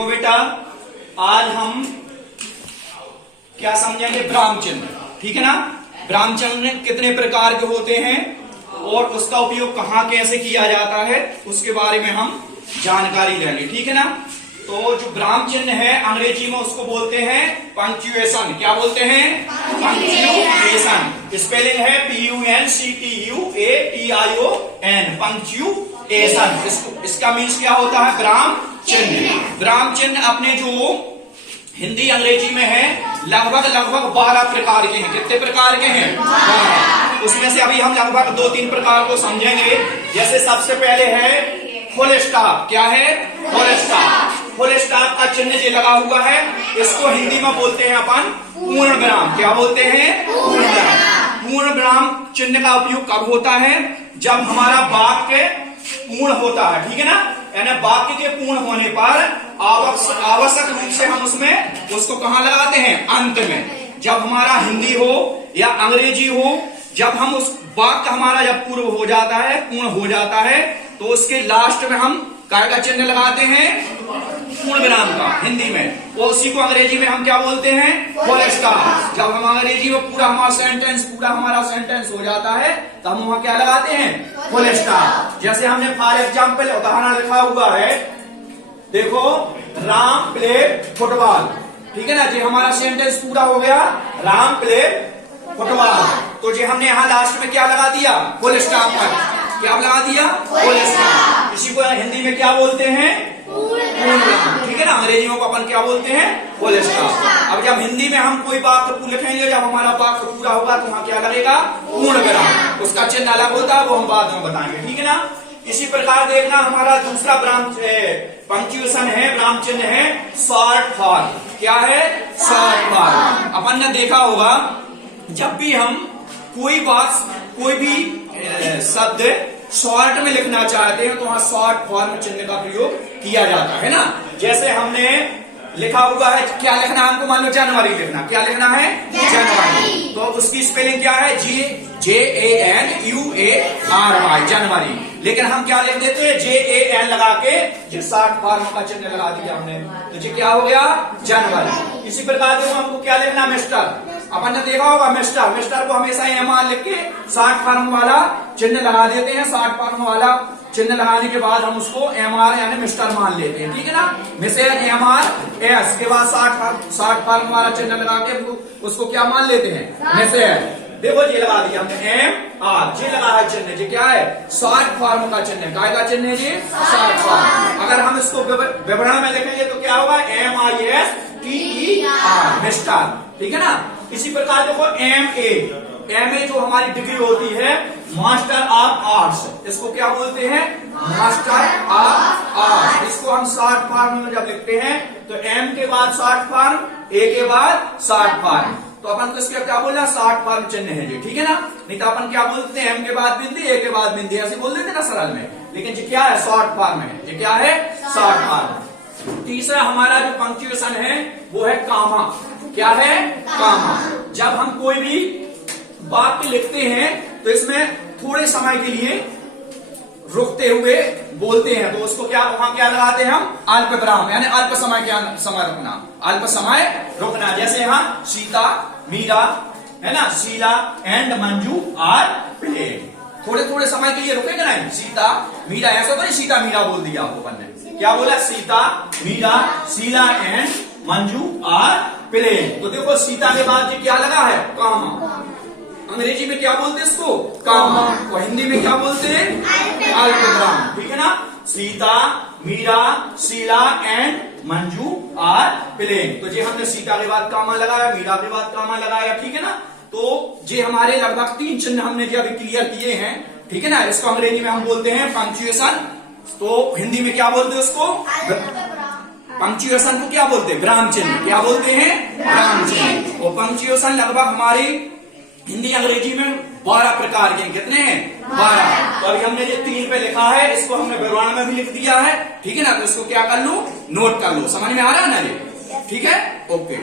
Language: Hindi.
तो बेटा आज हम क्या समझेंगे, ब्राह्म चिन्ह। ठीक है ना। ब्राह्म चिन्ह कितने प्रकार के होते हैं और उसका उपयोग कहाँ कैसे किया जाता है उसके बारे में हम जानकारी लेंगे। ठीक है ना। तो जो ब्राह्म चिन्ह है अंग्रेजी में उसको बोलते हैं पंक्चुएशन। क्या बोलते हैं? पंक्चुएशन। स्पेलिंग है PUNCTUATION, पंक्चुएशन। इसका मीन्स क्या होता है? ब्राह्म चिन्ह। ब्राह्म चिन्ह अपने जो हिंदी अंग्रेजी में है लगभग 12 प्रकार के हैं। कितने प्रकार के हैं? 12। उसमें से अभी हम लगभग 2-3 प्रकार को समझेंगे। जैसे सबसे पहले है फुल स्टॉप। क्या है? Full stop. फुल स्टॉप का चिन्ह जो लगा हुआ है इसको हिंदी में बोलते हैं अपन पूर्ण विराम। क्या बोलते हैं? पूर्ण विराम। पूर्ण विराम चिन्ह का उपयोग कब होता है? जब हमारा वाक्य पूर्ण होता है। ठीक है ना। यानी वाक्य के पूर्ण होने पर आवश्यक रूप से हम उसको कहाँ लगाते हैं? अंत में। जब हमारा हिंदी हो या अंग्रेजी हो, जब हम उस वाक्य हमारा जब पूर्ण हो जाता है, पूर्ण हो जाता है, तो उसके लास्ट में हम काय का चिन्ह लगाते हैं? पूर्ण विराम का हिंदी में। और उसी को अंग्रेजी में हम क्या बोलते हैं? Full stop. जब हम अंग्रेजी में पूरा हमारा सेंटेंस हो जाता है तो हम वहां क्या लगाते हैं? Full stop. जैसे हमने फॉर एग्जाम्पल उदाहरण लिखा हुआ है, देखो, राम प्ले फुटबॉल। ठीक है ना। जी हमारा सेंटेंस पूरा हो गया, राम प्ले फुटबॉल। तो जी हमने यहाँ लास्ट में क्या लगा दिया? फुल स्टॉप पर। क्या लगा दिया? Full stop. इसी को हिंदी में क्या बोलते हैं? पूर्ण विराम। ठीक है ना। अंग्रेजी में अपन क्या बोलते हैं? Full stop. अब जब हिंदी में हम कोई वाक्य लिखेंगे, जब हमारा वाक्य पूरा होगा तो वहां क्या लगेगा? पूर्ण विराम। उसका चिन्ह अलग होता है, वो हम बाद में बताएंगे। ठीक है ना। इसी प्रकार देखना हमारा दूसरा ब्राह्म पंक्चुएशन है, ब्राह्म चिन्ह है शॉर्ट फॉर्म। क्या है? Short form. अपन ने देखा होगा जब भी हम कोई भी शब्द शॉर्ट में लिखना चाहते हैं तो वहां शॉर्ट फॉर्म चिन्ह का प्रयोग किया जाता है ना। जैसे हमने लिखा हुआ है, क्या लिखना है हमको? मान लो जनवरी लिखना। क्या लिखना है? जनवरी। तो उसकी स्पेलिंग क्या है? JANUARY, जनवरी। लेकिन हम क्या लिख देते हैं? JAN लगा के जो शॉर्ट फॉर्म का चिन्ह लगा दिया हमने, तो जी क्या हो गया? जनवरी। इसी प्रकार से हमको क्या लिखना? मिस्टर। अपन ने देखा होगा मिस्टर को हमेशा MR लिख के शॉर्ट फॉर्म वाला चिन्ह लगा देते हैं। शॉर्ट फॉर्म वाला चिन्ह लगाने के बाद हम उसको MR यानी मिस्टर मान लेते हैं। ठीक है ना। मिसेज MRS के बाद शॉर्ट फॉर्म वाला चिन्ह लगा के उसको क्या मान लेते हैं? मिसेज। देखो ये लगा दिया हमने MR, ये लगा है चिन्ह। जी क्या है? शॉर्ट फॉर्म का चिन्ह। काय का चिन्ह है जी? Short form. अगर हम इसको विवरण में लिखेंगे तो क्या होगा? MISTER, mister. ठीक है ना। इसी प्रकार देखो MA जो हमारी डिग्री होती है मास्टर ऑफ आर्ट्स, इसको क्या बोलते हैं? Master of arts. इसको हम शॉर्ट फॉर्म में जब लिखते हैं तो M के बाद शॉर्ट फॉर्म, A के बाद शॉर्ट फॉर्म, तो अपन को इसके क्या बोलना? शॉर्ट फॉर्म चिन्ह है जी। ठीक है ना। नहीं तो अपन क्या बोलते हैं? M के बाद बिंदी, A के बाद बिंदी, ऐसे बोल देते ना सरल में। लेकिन जी क्या है? शॉर्ट फॉर्म है। जी क्या है? Short form. तीसरा हमारा जो पंक्चुएशन है वो है कामा। क्या है? कामा। जब हम कोई भी वाक्य लिखते हैं तो इसमें थोड़े समय के लिए रुकते हुए बोलते हैं, तो उसको क्या वहां क्या लगाते हैं हम? अल्प विराम, यानी अल्प समय रुकना। अल्प समय रुकना। जैसे यहाँ सीता, मीरा, है ना, Sheela and Manju are play. थोड़े समय के लिए रुकेगा ना। सीता मीरा, ऐसा तो नहीं सीता मीरा बोल दिया आपको अपन ने। क्या बोला? Sita, Meera, Sheela and Manju are play. तो देखो सीता के बाद क्या लगा है? कामा। अंग्रेजी में क्या बोलते हैं इसको? कामा। और हिंदी में क्या बोलते हैं? अल्प विराम। ठीक है ना। Sita, Meera, Sheela and Manju are playing. तो ये हमने सीता के बाद कामा लगाया, मीरा के बाद कामा लगाया। ठीक है ना। तो ये हमारे लगभग 3 चिन्ह हमने जो अभी क्लियर किए हैं। ठीक है ना। इसको अंग्रेजी में हम बोलते हैं पंक्चुएशन। तो हिंदी में क्या बोलते हैं उसको? पंक्चुएशन को क्या बोलते हैं? ब्राह्म चिन्ह। क्या बोलते हैं? ब्राह्म चिन्ह। और पंक्चुएशन लगभग हमारी हिंदी अंग्रेजी में 12 प्रकार के। कितने हैं? 12। तो अभी हमने जो 3 पे लिखा है इसको हमने विवरण में भी लिख दिया है। ठीक है ना। तो इसको क्या कर लो? नोट कर लो। समझ में आ रहा है ना ये? ठीक है। ओके।